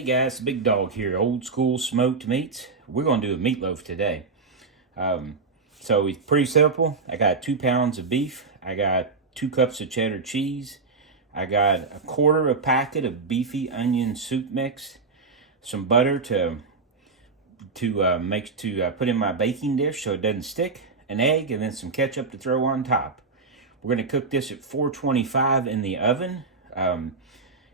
Hey guys, BigDog here, old school smoked meats. We're going to do a meatloaf today. So it's pretty simple. I got 2 pounds of beef. I got 2 cups of cheddar cheese. I got a quarter of a packet of beefy onion soup mix. Some butter to put in my baking dish so it doesn't stick. An egg and then some ketchup to throw on top. We're going to cook this at 425 in the oven.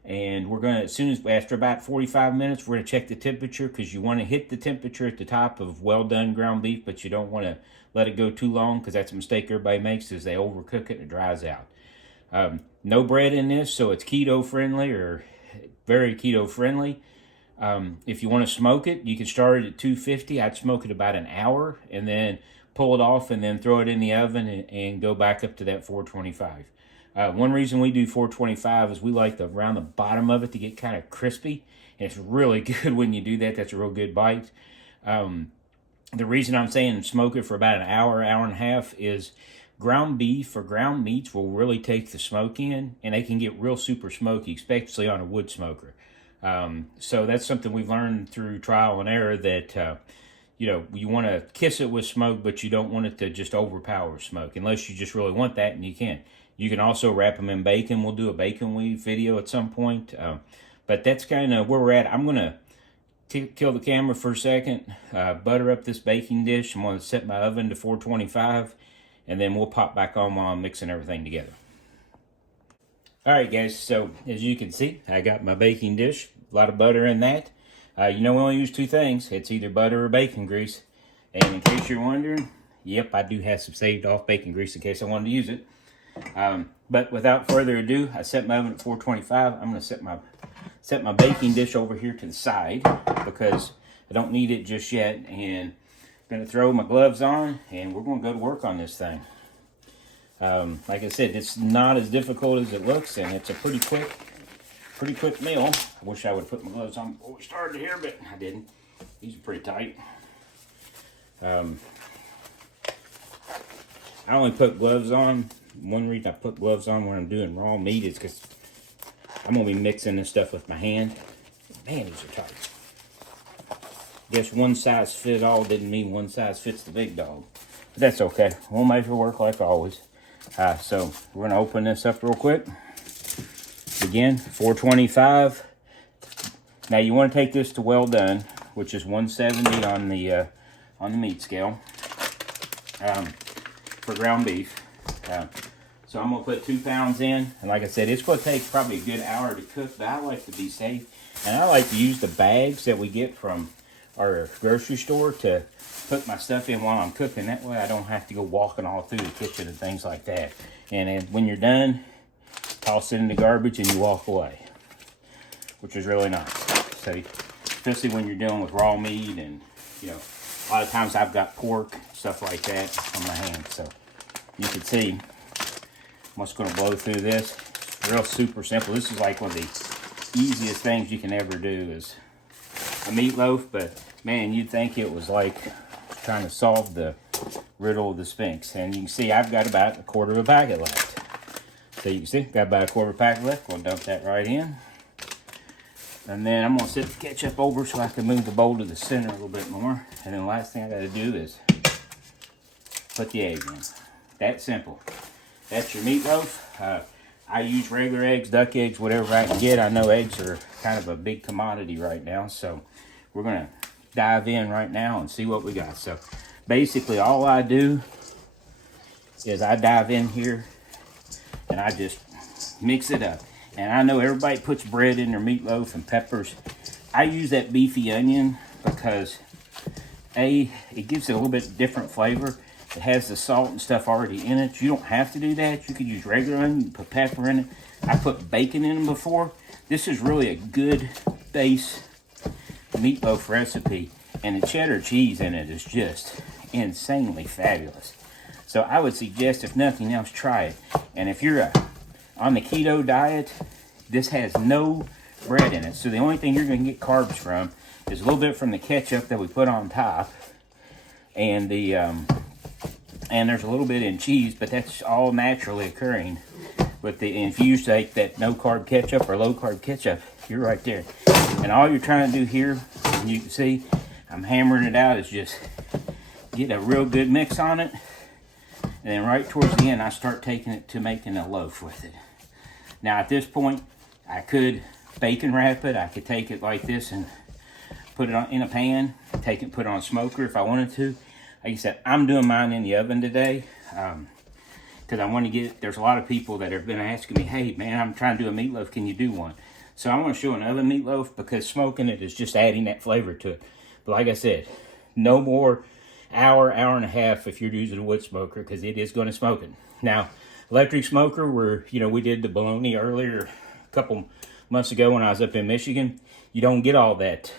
And we're going to, after about 45 minutes, we're going to check the temperature because you want to hit the temperature at the top of well done ground beef, but you don't want to let it go too long because that's a mistake everybody makes is they overcook it and it dries out. No bread in this, so it's keto friendly or very keto friendly. If you want to smoke it, you can start it at 250. I'd smoke it about an hour and then pull it off and then throw it in the oven and go back up to that 425. One reason we do 425 is we like around the bottom of it to get kind of crispy. And it's really good when you do that. That's a real good bite. The reason I'm saying smoke it for about an hour, hour and a half is ground beef or ground meats will really take the smoke in. And they can get real super smoky, especially on a wood smoker. So that's something we've learned through trial and error that, you want to kiss it with smoke, but you don't want it to just overpower smoke unless you just really want that, and you can. You can also wrap them in bacon. We'll do a bacon weave video at some point. But that's kind of where we're at. I'm going to kill the camera for a second, butter up this baking dish. I'm going to set my oven to 425, and then we'll pop back on while I'm mixing everything together. All right, guys. So as you can see, I got my baking dish. A lot of butter in that. We only use 2 things. It's either butter or bacon grease. And in case you're wondering, yep, I do have some saved off bacon grease in case I wanted to use it. But without further ado, I set my oven at 425. I'm going to set my baking dish over here to the side because I don't need it just yet. And I'm going to throw my gloves on and we're going to go to work on this thing. Like I said, it's not as difficult as it looks, and it's a pretty quick meal. I wish I would have put my gloves on before we started here, but I didn't. These are pretty tight. I only put gloves on. One reason I put gloves on when I'm doing raw meat is because I'm going to be mixing this stuff with my hand. Man, these are tight. Guess one size fit all didn't mean one size fits the big dog. But that's okay. We'll make it work like always. So we're going to open this up real quick. Again, 425. Now you want to take this to well done, which is 170 on the meat scale for ground beef. So I'm going to put 2 pounds in. And like I said, it's going to take probably a good hour to cook, but I like to be safe. And I like to use the bags that we get from our grocery store to put my stuff in while I'm cooking. That way I don't have to go walking all through the kitchen and things like that. And then when you're done, toss it in the garbage and you walk away, which is really nice. So, especially when you're dealing with raw meat and, a lot of times I've got pork, stuff like that on my hands. So you can see I'm just going to blow through this. It's real super simple. This is like one of the easiest things you can ever do is a meatloaf, but man, you'd think it was like trying to solve the riddle of the Sphinx. And you can see I've got about a quarter of a packet left. So you can see, got about a quarter of a packet left. We'll dump that right in. And then I'm going to set the ketchup over so I can move the bowl to the center a little bit more. And then the last thing I got to do is put the egg in. That simple. That's your meatloaf. I use regular eggs, duck eggs, whatever I can get. I know eggs are kind of a big commodity right now. So we're going to dive in right now and see what we got. So basically all I do is I dive in here and I just mix it up. And I know everybody puts bread in their meatloaf and peppers. I use that beefy onion because it gives it a little bit different flavor. It has the salt and stuff already in it. You don't have to do that. You could use regular onion, you can put pepper in it. I put bacon in them before. This is really a good base meatloaf recipe. And the cheddar cheese in it is just insanely fabulous. So I would suggest, if nothing else, try it. And if you're on the keto diet, this has no bread in it. So the only thing you're going to get carbs from is a little bit from the ketchup that we put on top. And and there's a little bit in cheese, but that's all naturally occurring. And if you use like that no carb ketchup or low carb ketchup, You're right there. And all you're trying to do here, you can see, I'm hammering it out, is just get a real good mix on it. And then right towards the end, I start taking it to making a loaf with it. Now at this point, I could bacon wrap it. I could take it like this and put it in a pan, take it, put it on a smoker if I wanted to. Like I said, I'm doing mine in the oven today because I want to get, there's a lot of people that have been asking me, hey man, I'm trying to do a meatloaf, can you do one? So I want to show an oven meatloaf because smoking it is just adding that flavor to it. But like I said, no more hour and a half if you're using a wood smoker because it is going to smoke it. Now, electric smoker, we did the bologna earlier a couple months ago when I was up in Michigan. You don't get all that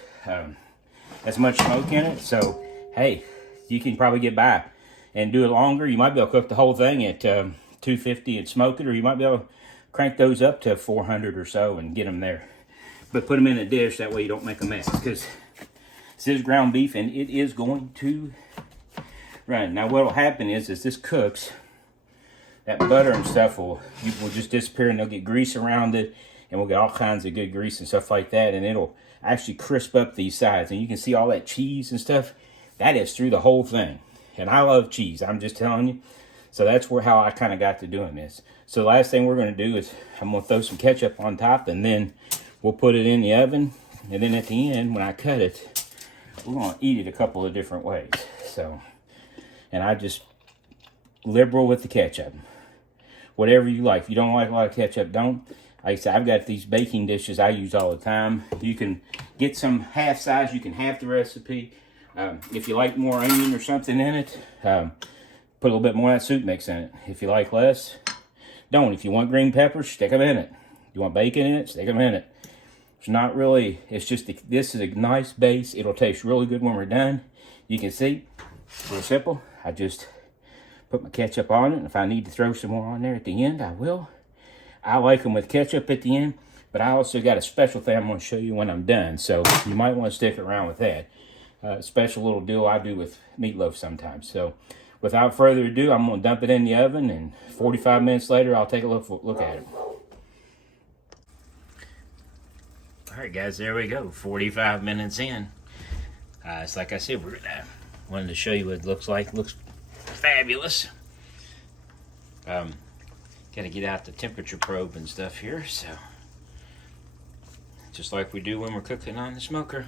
as much smoke in it. So, hey, you can probably get by and do it longer. You might be able to cook the whole thing at 250 and smoke it, or you might be able to crank those up to 400 or so and get them there. But put them in a dish, that way you don't make a mess, because this is ground beef and it is going to run. Now what will happen is as this cooks, that butter and stuff will just disappear and they'll get grease around it, and we'll get all kinds of good grease and stuff like that, and it'll actually crisp up these sides. And you can see all that cheese and stuff, that is through the whole thing. And I love cheese, I'm just telling you. So that's how I kind of got to doing this. So the last thing we're going to do is I'm going to throw some ketchup on top, and then we'll put it in the oven. And then at the end, when I cut it, we're going to eat it a couple of different ways. So, and I just liberal with the ketchup. Whatever you like. If you don't like a lot of ketchup, don't. Like I said, I've got these baking dishes I use all the time. You can get some half size. You can half the recipe. If you like more onion or something in it, put a little bit more of that soup mix in it. If you like less, don't. If you want green peppers, stick them in it. You want bacon in it, stick them in it. It's not really, it's just, this is a nice base. It'll taste really good when we're done. You can see, real simple. I just put my ketchup on it, and if I need to throw some more on there at the end, I will. I like them with ketchup at the end, but I also got a special thing I'm going to show you when I'm done, so you might want to stick around with that. Special little deal I do with meatloaf sometimes. So without further ado, I'm going to dump it in the oven, and 45 minutes later, I'll take a look at it. All right, guys, there we go. 45 minutes in. It's like I said, wanted to show you what it looks like. It looks fabulous. Got to get out the temperature probe and stuff here, so just like we do when we're cooking on the smoker.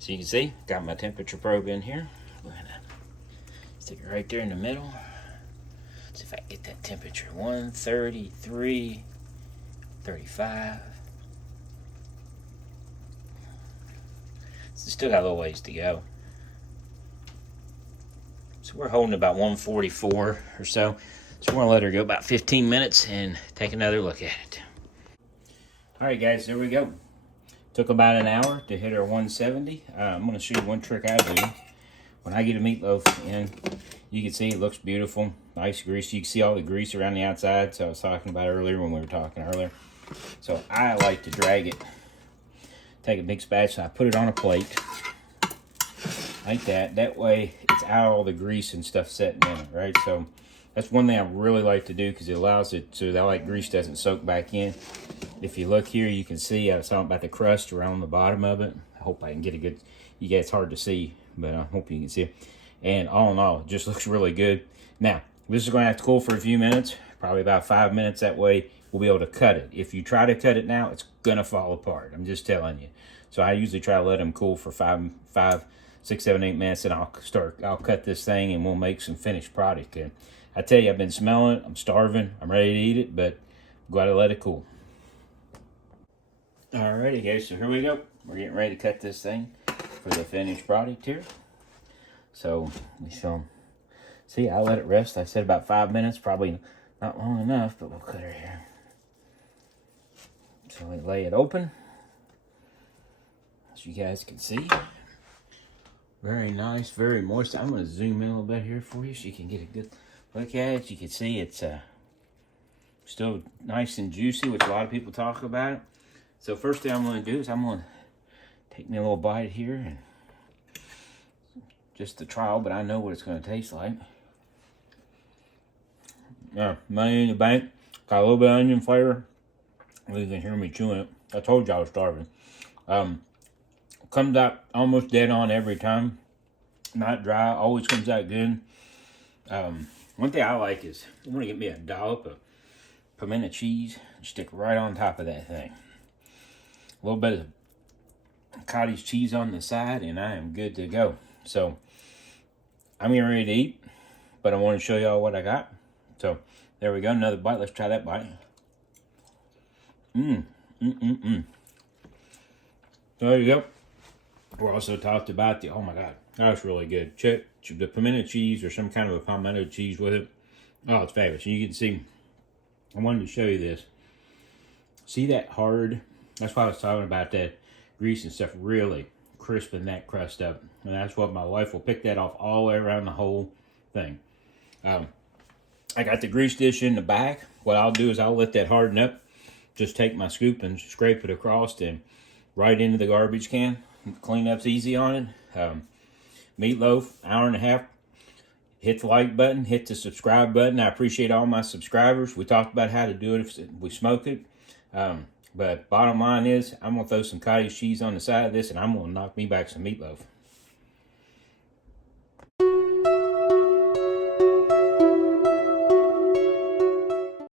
So you can see, got my temperature probe in here. Go ahead and stick it right there in the middle. See if I can get that temperature. 133, 35. So still got a little ways to go. So we're holding about 144 or so. So we're gonna let her go about 15 minutes and take another look at it. All right, guys, there we go. Took about an hour to hit our 170. I'm gonna show you one trick I do. When I get a meatloaf in, you can see it looks beautiful, nice grease. You can see all the grease around the outside. So I was talking about earlier when we were talking earlier. So I like to drag it. Take a big spatula, I put it on a plate like that. That way it's out all the grease and stuff setting in it, right? So that's one thing I really like to do because it allows it so that like grease doesn't soak back in. If you look here, you can see I was talking about the crust around the bottom of it. I hope I can get a good, it's hard to see, but I hope you can see it. And all in all, it just looks really good. Now, this is going to have to cool for a few minutes, probably about 5 minutes. That way we'll be able to cut it. If you try to cut it now, it's going to fall apart. I'm just telling you. So I usually try to let them cool for 5, 6, 7, 8 minutes, and I'll cut this thing and we'll make some finished product. And I tell you, I've been smelling it. I'm starving. I'm ready to eat it, but I've got to let it cool. Alrighty, guys, so here we go. We're getting ready to cut this thing for the finished product here. So, see, I let it rest. I said about 5 minutes, probably not long enough, but we'll cut her here. So we lay it open, as you guys can see. Very nice, very moist. I'm going to zoom in a little bit here for you so you can get a good look at it. You can see it's still nice and juicy, which a lot of people talk about. So first thing I'm going to do is I'm going to take me a little bite here, and just a trial, but I know what it's going to taste like. Money in the bank. Got a little bit of onion flavor. You can hear me chewing it. I told you I was starving. Comes out almost dead on every time. Not dry, always comes out good. One thing I like is I'm gonna get me a dollop of pimento cheese and stick right on top of that thing. A little bit of cottage cheese on the side, and I am good to go. So I'm getting ready to eat, but I want to show y'all what I got. So there we go, another bite. Let's try that bite. There you go. We also talked about the, oh my God, that was really good. Check the pimento cheese or some kind of a pimento cheese with it. Oh, it's fabulous. You can see, I wanted to show you this. See that hard, that's why I was talking about that grease and stuff really crisping that crust up. And that's what my wife will pick that off all the way around the whole thing. I got the grease dish in the back. What I'll do is I'll let that harden up. Just take my scoop and scrape it across and right into the garbage can. Cleanup's easy on it. MeatLoaf, hour and a half. Hit the like button, hit the subscribe button. I appreciate all my subscribers. We talked about how to do it if we smoke it. But bottom line is, I'm going to throw some cottage cheese on the side of this, and I'm going to knock me back some MeatLoaf.